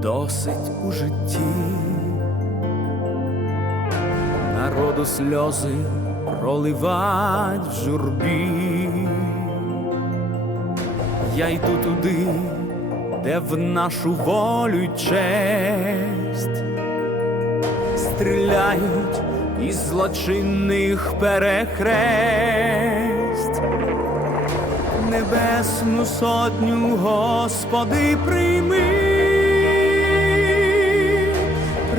досить у житті. Народу сльози проливать в журбі. Я йду туди, де в нашу волю честь стріляють із злочинних перехресть. Небесну сотню, Господи, прийми,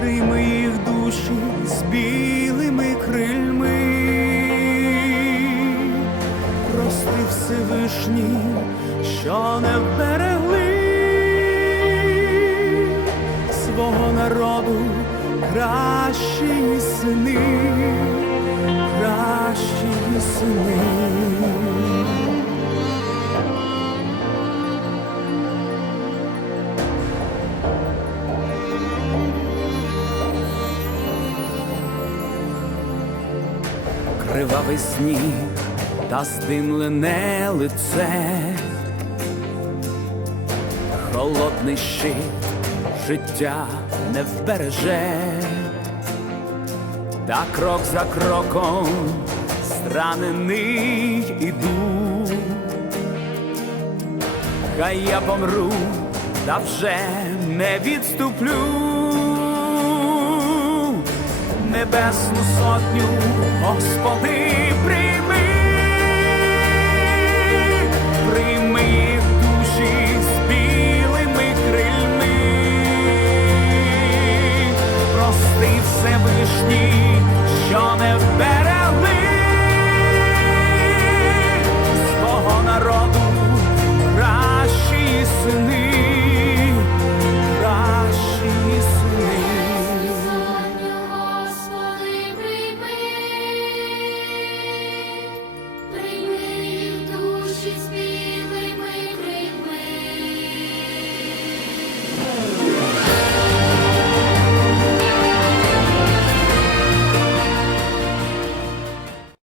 прийми їх душі з білими крильми, прости Всевишній, що не вберегли свого народу кращі сини, кращі сини. Кривавий сніг та стимлене лице, холодний щит життя не вбереже, та крок за кроком зранений іду, хай я помру, та вже не відступлю небесну сотню, Господи.